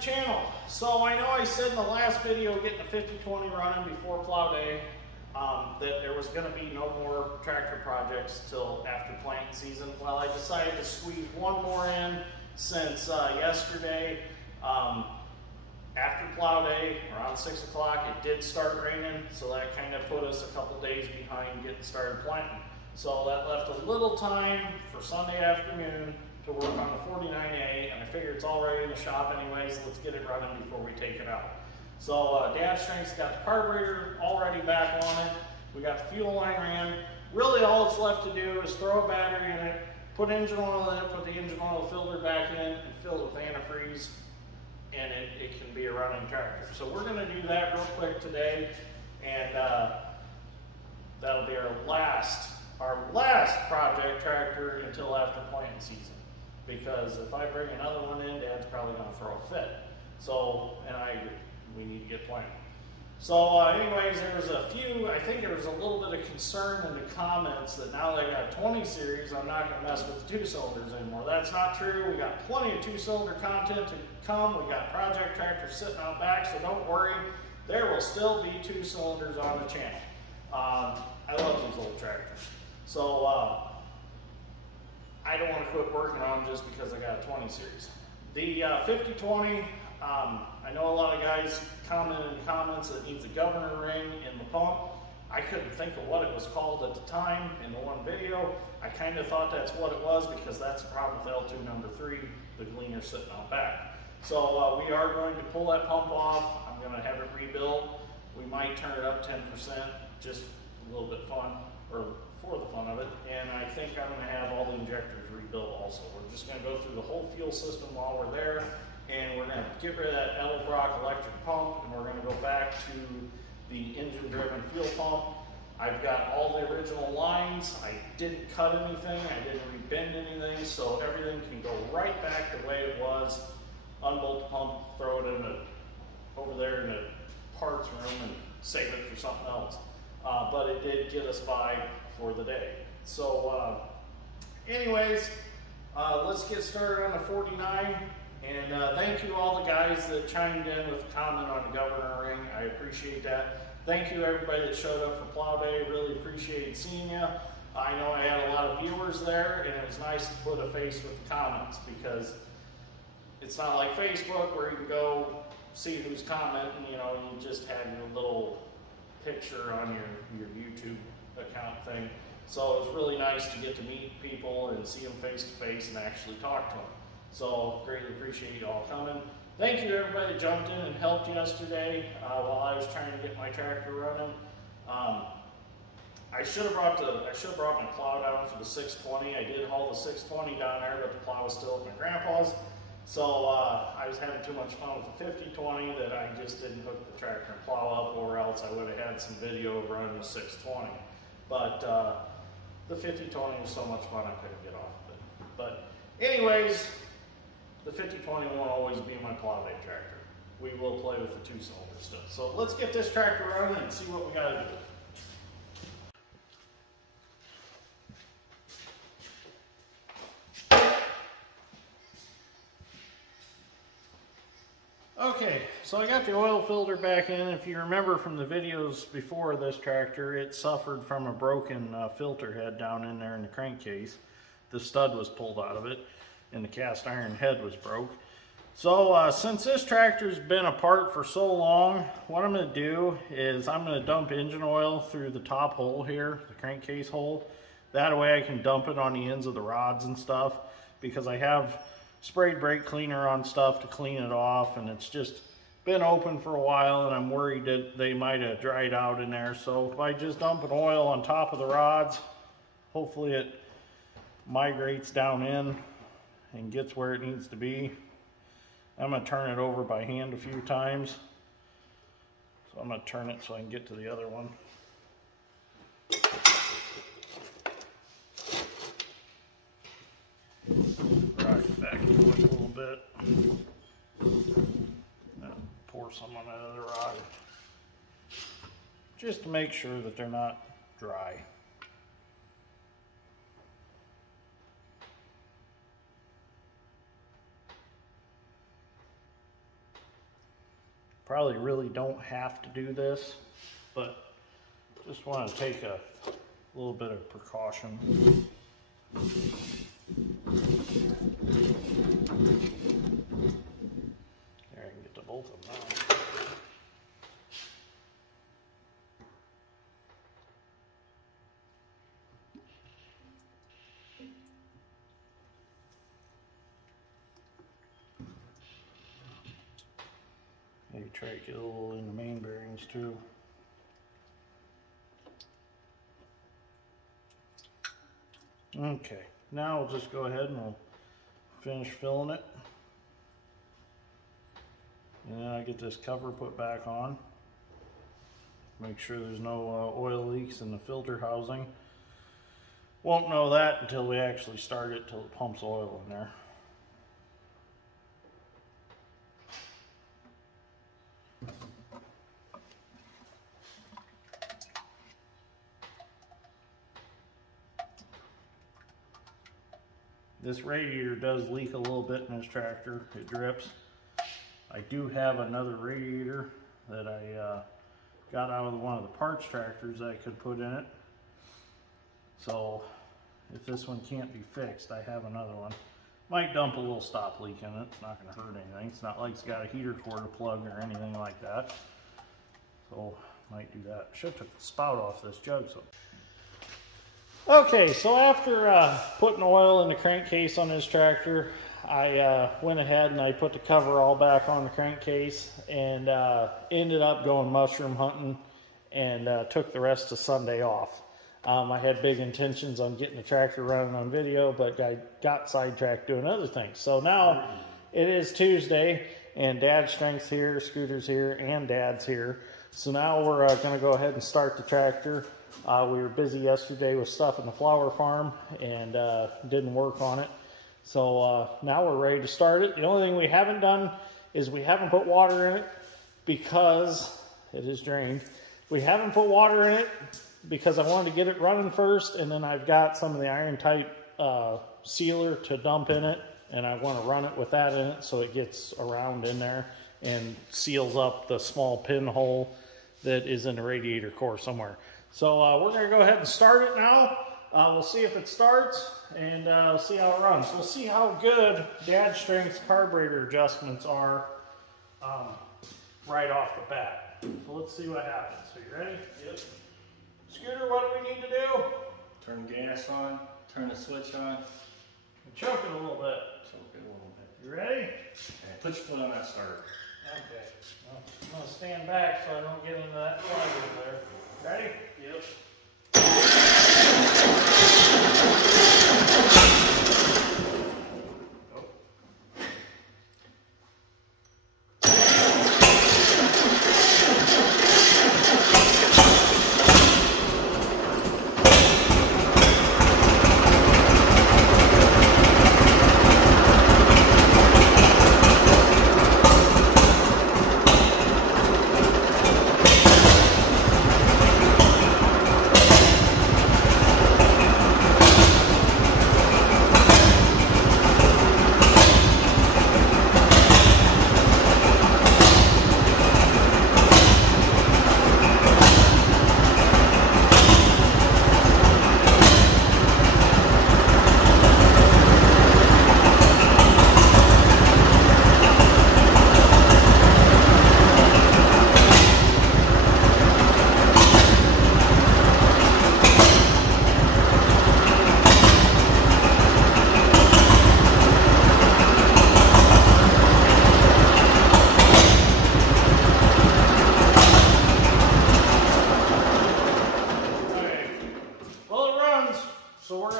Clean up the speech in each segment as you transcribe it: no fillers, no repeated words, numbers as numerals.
channel. So I know I said in the last video, getting the 50-20 running before plow day, that there was going to be no more tractor projects till after planting season. Well, I decided to squeeze one more in since yesterday. After plow day, around 6 o'clock, it did start raining, so that kind of put us a couple days behind getting started planting. So that left a little time for Sunday afternoon to work on the 49A, and I figured it's already in the shop anyways, so let's get it running before we take it out. So Dad's Strength's got the carburetor already back on it. We got the fuel line ran. Really all it's left to do is throw a battery in it, put engine oil in it, put the engine oil filter back in, and fill it with antifreeze, and it can be a running tractor. So we're going to do that real quick today, and that'll be our last project tractor until after planting season. Because if I bring another one in, Dad's probably going to throw a fit. So, and I agree, we need to get planting. So anyways, there was a few, I think there was a little bit of concern in the comments that now that I got 20 series, I'm not going to mess with the 2 cylinders anymore. That's not true. We got plenty of 2-cylinder content to come. We got project tractors sitting out back, so don't worry. There will still be 2 cylinders on the channel. I love these old tractors. So I don't want to quit working on them just because I got a 20 series. The 50-20, I know a lot of guys commented in the comments that it needs a governor ring in the pump. I couldn't think of what it was called at the time in the one video. I kind of thought that's what it was because that's the problem with L2 number 3, the gleaner sitting out back. So we are going to pull that pump off. I'm going to have it rebuilt. We might turn it up 10%, just a little bit fun, or for the fun of it. And I think I'm going to have all the injectors rebuilt also. We're just going to go through the whole fuel system while we're there. And we're going to get rid of that Edelbrock electric pump, and we're going to go back to the engine-driven fuel pump. I've got all the original lines. I didn't cut anything. I didn't rebend anything, so everything can go right back the way it was. Unbolt the pump, throw it in over there in the parts room, and save it for something else. But it did get us by for the day. So, anyways, let's get started on the 49. And thank you all the guys that chimed in with a comment on the governor ring. I appreciate that. Thank you everybody that showed up for plow day. Really appreciated seeing you. I know I had a lot of viewers there, and it was nice to put a face with the comments because it's not like Facebook where you can go see who's commenting. You know, you just have your little picture on your YouTube account thing. So it was really nice to get to meet people and see them face to face and actually talk to them. So greatly appreciate you all coming. Thank you to everybody that jumped in and helped yesterday while I was trying to get my tractor running. I should have brought my plow down for the 620. I did haul the 620 down there, but the plow was still at my grandpa's. So I was having too much fun with the 50-20 that I just didn't hook the tractor and plow up, or else I would have had some video of running the 620. But the 50-20 was so much fun I couldn't get off of it. But anyways, the 50-20 won't always be my plow day tractor. We will play with the 2-cylinder stuff. So let's get this tractor running and see what we got to do. Okay, so I got the oil filter back in. If you remember from the videos before this tractor, it suffered from a broken filter head down in there in the crankcase. The stud was pulled out of it, and the cast iron head was broke. So since this tractor's been apart for so long, what I'm going to do is I'm going to dump engine oil through the top hole here, the crankcase hole. That way I can dump it on the ends of the rods and stuff, because I have sprayed brake cleaner on stuff to clean it off, and it's just been open for a while, and I'm worried that they might have dried out in there. So if I just dump an oil on top of the rods, hopefully it migrates down in and gets where it needs to be. I'm going to turn it over by hand a few times. So I'm going to turn it so I can get to the other one. Rock it back and forth a little bit. Now pour some on that other rod, just to make sure that they're not dry. Probably really don't have to do this, but just want to take a little bit of precaution. There, I can get to both of them now. Maybe try to get a little in the main bearings too. Okay, now we'll just go ahead and we'll finish filling it. And then I get this cover put back on. Make sure there's no oil leaks in the filter housing. Won't know that until we actually start it, till it pumps oil in there. This radiator does leak a little bit in this tractor. It drips. I do have another radiator that I got out of one of the parts tractors that I could put in it. So if this one can't be fixed, I have another one. Might dump a little stop leak in it. It's not going to hurt anything. It's not like it's got a heater cord to plug or anything like that. So might do that. Should have took the spout off this jug. Okay, so after putting oil in the crankcase on this tractor, I went ahead and I put the cover all back on the crankcase and ended up going mushroom hunting and took the rest of Sunday off. I had big intentions on getting the tractor running on video, but I got sidetracked doing other things. So now it is Tuesday and Dad's Strength's here, Scooter's here, and Dad's here. So now we're going to go ahead and start the tractor. We were busy yesterday with stuff in the flower farm and didn't work on it. So now we're ready to start it. The only thing we haven't done is we haven't put water in it because it is drained. We haven't put water in it because I wanted to get it running first, and then I've got some of the iron tight sealer to dump in it, and I want to run it with that in it so it gets around in there and seals up the small pinhole that is in the radiator core somewhere. So we're going to go ahead and start it now. We'll see if it starts and see how it runs. We'll see how good Dad's Strength's carburetor adjustments are right off the bat. So let's see what happens. So you ready? Yep. Scooter, what do we need to do? Turn gas on, turn the switch on. And choke it a little bit. Choke it a little bit. You ready? Okay, put your foot on that starter. Okay. Well, I'm going to stand back so I don't get into that plug over there. Ready? Yep.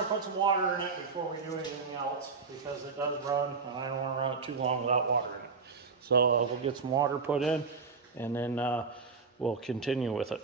Put some water in it before we do anything else because it does run and I don't want to run it too long without water in it. So we'll get some water put in and then we'll continue with it.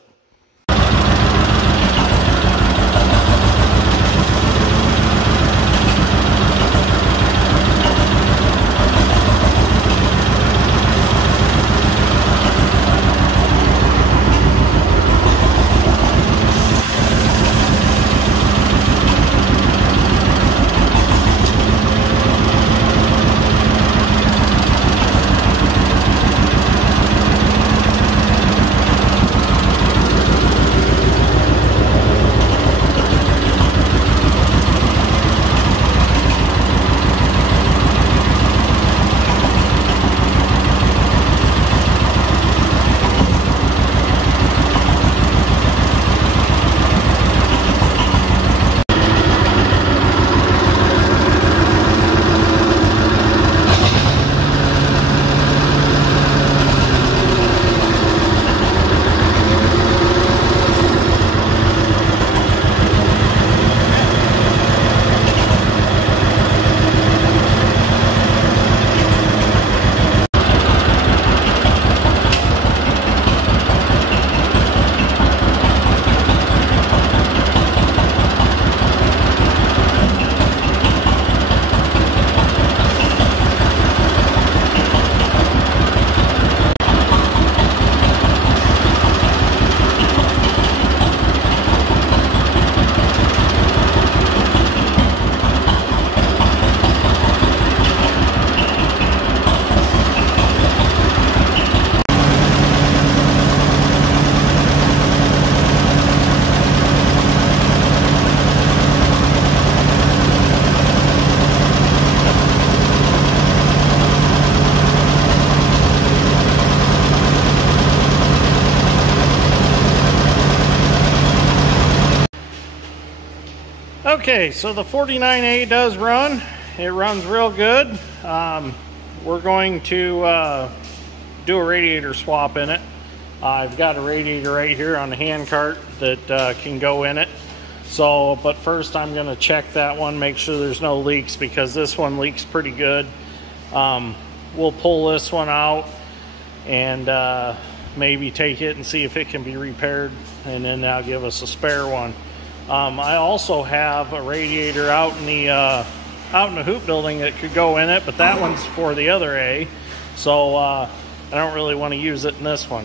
Okay, so the 49A does run. It runs real good. We're going to do a radiator swap in it. I've got a radiator right here on the hand cart that can go in it. So, but first I'm going to check that one, make sure there's no leaks, because this one leaks pretty good. We'll pull this one out and maybe take it and see if it can be repaired, and then that'll give us a spare one. I also have a radiator out in the hoop building that could go in it, but that one's for the other A, so I don't really want to use it in this one.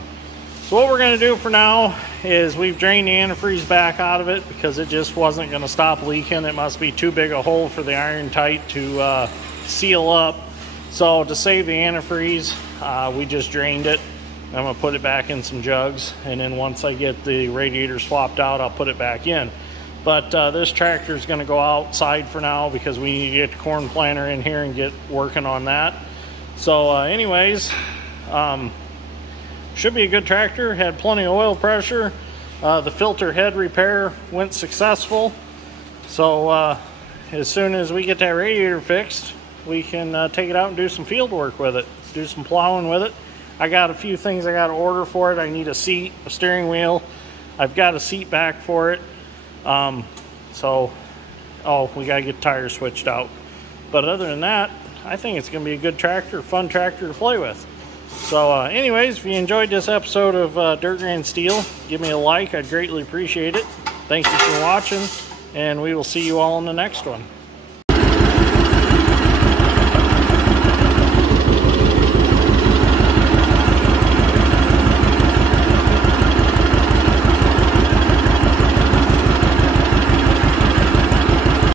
So what we're going to do for now is we've drained the antifreeze back out of it because it just wasn't going to stop leaking. It must be too big a hole for the iron tight to seal up. So to save the antifreeze, we just drained it. I'm going to put it back in some jugs, and then once I get the radiator swapped out, I'll put it back in. But this tractor is going to go outside for now because we need to get the corn planter in here and get working on that. So anyways, should be a good tractor. Had plenty of oil pressure. The filter head repair went successful. So as soon as we get that radiator fixed, we can take it out and do some field work with it, do some plowing with it. I got a few things I got to order for it. I need a seat, a steering wheel. I've got a seat back for it. We got to get the tires switched out. But other than that, I think it's going to be a good tractor, fun tractor to play with. So anyways, if you enjoyed this episode of Dirt Grand Steel, give me a like. I'd greatly appreciate it. Thank you for watching, and we will see you all in the next one.